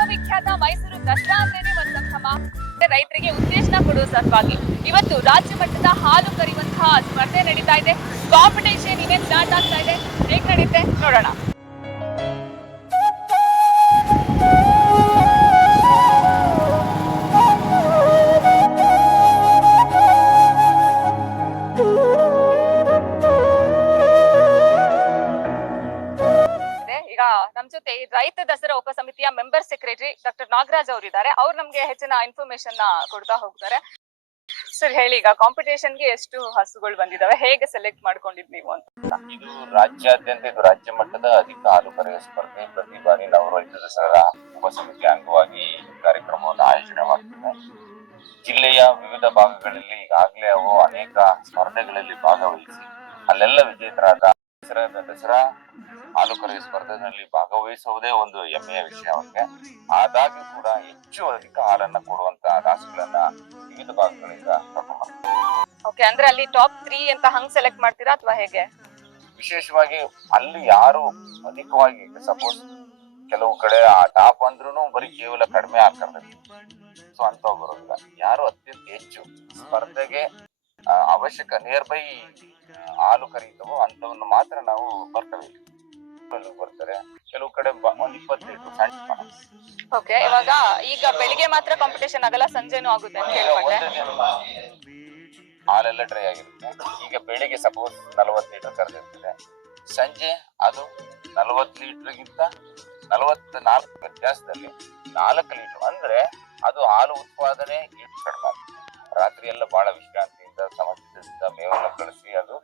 ವಿಶ್ವವಿಖ್ಯಾತ ಮೈಸೂರು ದಸರಾ ಅಂತಾನೆ ಒಂದು ಸಂಭ್ರಮ. ರೈತರಿಗೆ ಉತ್ತೇಜನ ಕೊಡುವ ಸಲುವಾಗಿ ಇವತ್ತು ರಾಜ್ಯ ಮಟ್ಟದ ಹಾಲು ಕರೆಯುವಂತಹ ಸ್ಪರ್ಧೆ ನಡೀತಾ ಇದೆ. ಕಾಂಪಿಟೇಷನ್ ಇನ್ನೇನು ಸ್ಟಾರ್ಟ್ ಆಗ್ತಾ ಇದೆ. ಹೇಗೆ ನಡೆಯುತ್ತೆ ನೋಡೋಣ. ನಮ್ ಜೊತೆ ರೈತ ದಸರಾ ಉಪ ಸಮಿತಿಯ ಮೆಂಬರ್ ಸೆಕ್ರೆಟರಿ ಡಾಕ್ಟರ್ ನಾಗರಾಜ್ ಅವರು ಇದ್ದಾರೆ. ಅವ್ರು ನಮ್ಗೆ ಹೆಚ್ಚಿನ ಇನ್ಫಾರ್ಮೇಶನ್ ಕೊಡ್ತಾ ಹೋಗ್ತಾರೆ. ಸರ್ ಹೇಳಿ, ಈಗ ಕಾಂಪಿಟೇಷನ್ ಗೆ ಎಷ್ಟು ಹಸುಗಳು ಬಂದಿದಾವೆ, ಹೇಗೆ ಸೆಲೆಕ್ಟ್ ಮಾಡ್ಕೊಂಡಿದ್ ನೀವು ಅಂತ? ಇದು ರಾಜ್ಯಾದ್ಯಂತ ಇದು ರಾಜ್ಯ ಮಟ್ಟದ ಅಧಿಕ ಹಾಲು ಕರೆಯುವ ಸ್ಪರ್ಧೆ. ಪ್ರತಿ ಬಾರಿ ನಾವು ರೈತ ದಸರಾ ಉಪ ಸಮಿತಿ ಅಂಗವಾಗಿ ಕಾರ್ಯಕ್ರಮವನ್ನು ಆಯೋಜನೆ ಮಾಡ್ತೇವೆ. ಜಿಲ್ಲೆಯ ವಿವಿಧ ಭಾಗಗಳಲ್ಲಿ ಈಗಾಗಲೇ ಅವು ಅನೇಕ ಸ್ಪರ್ಧೆಗಳಲ್ಲಿ ಭಾಗವಹಿಸಿ ಅಲ್ಲೆಲ್ಲ ವಿಜೇತರಾದ ದಸರಾ ಹಾಲು ಕರೆಯುವ ಸ್ಪರ್ಧೆಯಲ್ಲಿ ಭಾಗವಹಿಸುವುದೇ ಒಂದು ಹೆಮ್ಮೆಯ ವಿಷಯವಾಗಿದೆ. ಆದಾಗ್ಯೂ ಕೂಡ ಹೆಚ್ಚು ಅಧಿಕ ಹಾಲನ್ನ ಕೊಡುವಂತಹ ರಾಸುಗಳನ್ನ ವಿವಿಧ ಭಾಗಗಳಿಂದ ತಗೊಂಡು ಓಕೆ, ಅಂದ್ರೆ ಅಲ್ಲಿ ಟಾಪ್ 3 ಅಂತ ಹಂಗ್ ಸೆಲೆಕ್ಟ್ ಮಾಡ್ತೀರಾ ಅಥವಾ ಹೇಗೆ? ವಿಶೇಷವಾಗಿ ಅಲ್ಲಿ ಯಾರು ಅಧಿಕವಾಗಿ, ಸಪೋಸ್ ಕೆಲವು ಕಡೆ ಆ ಟಾಪ್ ಅಂದ್ರೂ ಬರೀ ಕೇವಲ ಕಡಿಮೆ ಹಾಕಬೇಕು, ಸೊ ಅಂತ ಬರೋದಿಲ್ಲ. ಯಾರು ಅತ್ಯಂತ ಹೆಚ್ಚು ಸ್ಪರ್ಧೆಗೆ ಅವಶ್ಯಕ ನಿಯರ್ ಬೈ ಹಾಲು ಕರೀತವೋ ಅಂತವನ್ನು ಮಾತ್ರ ನಾವು ಬರ್ತವೆ ಬರ್ತಾರೆ. ಕೆಲವು ಕಡೆ 20 ಲೀಟರ್ ಸಣ್ಣ. ಓಕೆ, ಇವಾಗ ಈಗ ಬೆಳಿಗ್ಗೆ ಮಾತ್ರ ಕಾಂಪಿಟೇಷನ್ ಆಗಲ್ಲ, ಸಂಜೆನೂ ಆಗುತ್ತೆ ಅಂತ ಹೇಳ್ಕೊಂಡೆ. ಹಾಲೆಲ್ಲ ಡ್ರೈ ಆಗಿರುತ್ತೆ. ಈಗ ಬೆಳಿಗ್ಗೆ ಸಪೋಸ್ 40 ಲೀಟರ್ ಕರೆದಿರ್ತದೆ, ಸಂಜೆ ಅದು 40 ಲೀಟರ್ಗಿಂತ 44 ವ್ಯತ್ಯಾಸದಲ್ಲಿ 4 ಲೀಟರ್ ಅಂದ್ರೆ ಅದು ಹಾಲು ಉತ್ಪಾದನೆ ಕಡಿಮೆ ಆಗುತ್ತೆ. ರಾತ್ರಿ ಎಲ್ಲ ಬಹಳ ವಿಶ್ರಾಂತಿಯಿಂದ ಸಮಸ್ಯೆಯಿಂದ ಮೇವನ್ನ ಕಳಿಸಿ ಅದು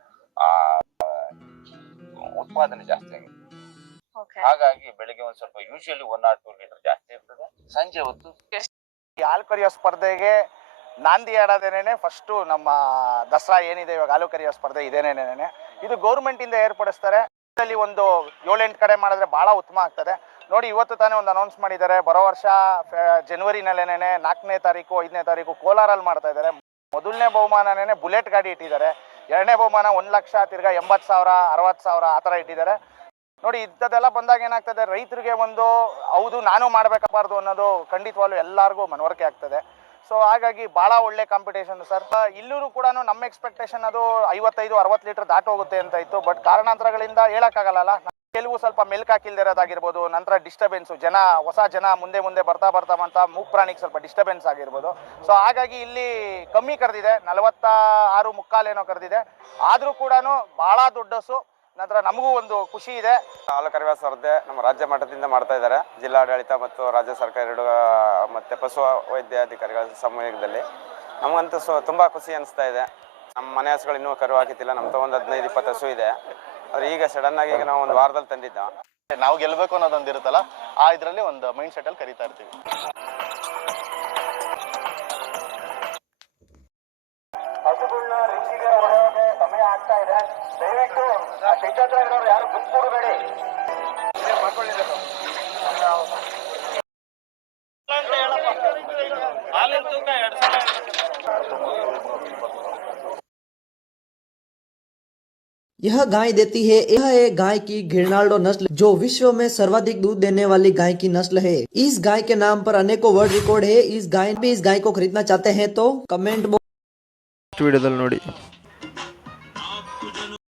ಉತ್ಪಾದನೆ ಜಾಸ್ತಿ ಆಗಿದೆ. ಹಾಗಾಗಿ ಬೆಳಿಗ್ಗೆ ಒಂದ್ ಸ್ವಲ್ಪ ಯೂಶುವಲಿ 1 or 2 ಲೀಟರ್ ಜಾಸ್ತಿ ಇರ್ತದೆ. ಸಂಜೆ ಹೊತ್ತು ಹಾಲು ಕರೆಯೋ ಸ್ಪರ್ಧೆಗೆ ನಾಂದಿ ಆಡೋದೇನೆ ಫಸ್ಟ್ ನಮ್ಮ ದಸರಾ ಏನಿದೆ ಇವಾಗ ಹಾಲು ಕರೆಯೋ ಸ್ಪರ್ಧೆ ಇದೇನೇನೆ. ಇದು ಗೌರ್ಮೆಂಟ್ ಇಂದ ಏರ್ಪಡಿಸ್ತಾರೆ. ಒಂದು 7-8 ಕಡೆ ಮಾಡಿದ್ರೆ ಬಹಳ ಉತ್ತಮ ಆಗ್ತದೆ. ನೋಡಿ, ಇವತ್ತು ತಾನೇ ಒಂದು ಅನೌನ್ಸ್ ಮಾಡಿದ್ದಾರೆ. ಬರೋ ವರ್ಷ ಜನವರಿನಲ್ಲೇನೆ 4ನೇ ತಾರೀಕು 5ನೇ ತಾರೀಕು ಕೋಲಾರಲ್ಲಿ ಮಾಡ್ತಾ ಇದ್ದಾರೆ. ಮೊದಲನೇ ಬಹುಮಾನನೇ ಬುಲೆಟ್ ಗಾಡಿ ಇಟ್ಟಿದ್ದಾರೆ. 2ನೇ ಬಹುಮಾನ 1 ಲಕ್ಷ, ತಿರ್ಗಾ 80,000 60,000 ಆ ಥರ ಇಟ್ಟಿದ್ದಾರೆ. ನೋಡಿ, ಇಂಥದ್ದೆಲ್ಲ ಬಂದಾಗ ಏನಾಗ್ತದೆ, ರೈತರಿಗೆ ಒಂದು ಹೌದು ನಾನು ಮಾಡಬೇಕಾಗಬಾರ್ದು ಅನ್ನೋದು ಖಂಡಿತವಾಗ್ಲೂ ಎಲ್ಲರಿಗೂ ಮನವರಿಕೆ ಆಗ್ತದೆ. ಸೊ ಹಾಗಾಗಿ ಭಾಳ ಒಳ್ಳೆ ಕಾಂಪಿಟೇಷನ್ ಸರ್. ಇಲ್ಲೂ ಕೂಡ ನಮ್ಮ ಎಕ್ಸ್ಪೆಕ್ಟೇಷನ್ ಅದು 55-60 ಲೀಟರ್ ದಾಟೋಗುತ್ತೆ ಅಂತ ಇತ್ತು. ಬಟ್ ಕಾರಣಾಂತರಗಳಿಂದ ಹೇಳೋಕ್ಕಾಗಲ್ಲ. ಕೆಲವು ಸ್ವಲ್ಪ ಮೆಲ್ಕ್ ಹಾಕಿಲ್ದಿರೋದಾಗಿರ್ಬೋದು, ನಂತರ ಡಿಸ್ಟರ್ಬೆನ್ಸು, ಹೊಸ ಜನ ಮುಂದೆ ಬರ್ತಾ ಅಂತ ಮೂಕ್ ಪ್ರಾಣಿಗೆ ಸ್ವಲ್ಪ ಡಿಸ್ಟರ್ಬೆನ್ಸ್ ಆಗಿರ್ಬೋದು. ಸೊ ಹಾಗಾಗಿ ಇಲ್ಲಿ ಕಮ್ಮಿ ಕರೆದಿದೆ, 46 ಮುಕ್ಕಾಲು ಏನೋ ಕರೆದಿದೆ. ಆದರೂ ಕೂಡ ಭಾಳ ದೊಡ್ಡಸು. ನಂತರ ನಮಗೂ ಒಂದು ಖುಷಿ ಇದೆ. ಹಾಲು ಕರೆಯುವ ಸ್ಪರ್ಧೆ ನಮ್ಮ ರಾಜ್ಯ ಮಟ್ಟದಿಂದ ಮಾಡ್ತಾ ಇದ್ದಾರೆ. ಜಿಲ್ಲಾಡಳಿತ ಮತ್ತು ರಾಜ್ಯ ಸರ್ಕಾರ ಎರಡು ಮತ್ತು ಪಶು ವೈದ್ಯಾಧಿಕಾರಿಗಳ ಸಮಯದಲ್ಲಿ ನಮಗಂತೂ ತುಂಬ ಖುಷಿ ಅನಿಸ್ತಾ ಇದೆ. ನಮ್ಮ ಮನೆ ಹಸುಗಳು ಇನ್ನೂ ಕರು ಹಾಕಿತ್ತಿಲ್ಲ. ನಮ್ಮ ಒಂದು 15-20 ಹಸು ಇದೆ. ಆದರೆ ಈಗ ಸಡನ್ ಆಗಿ ನಾವು ಒಂದು ವಾರದಲ್ಲಿ ತಂದಿದ್ದ. ನಾವು ಗೆಲ್ಲಬೇಕು ಅನ್ನೋದೊಂದು ಇರುತ್ತಲ್ಲ, ಆ ಇದರಲ್ಲಿ ಒಂದು ಮೈಂಡ್ ಸೆಟಲ್ಲಿ ಕರೀತಾ ಇರ್ತೀವಿ. ಹಸುಗಳನ್ನ ರಿಂಗಿಗೆ ಹೊಡೆಯೋಕೆ ಸಮಯ ಆಗ್ತಾ ಇದೆ. ದಯವಿಟ್ಟು ಆ ಶೆಡ್ ಹತ್ರ ಇರೋರು ಯಾರು ಬುಕ್ ಕೊಡಬೇಡಿ. यह गाय देती है। यह एक गाय की घिरनाल्डो नस्ल जो विश्व में सर्वाधिक दूध देने वाली गाय की नस्ल है। इस गाय के नाम पर अनेकों वर्ल्ड रिकॉर्ड है। इस गाय को खरीदना चाहते हैं तो कमेंट बॉक्स ವಿಡಿಯೋದಲ್ಲಿ ನೋಡಿ.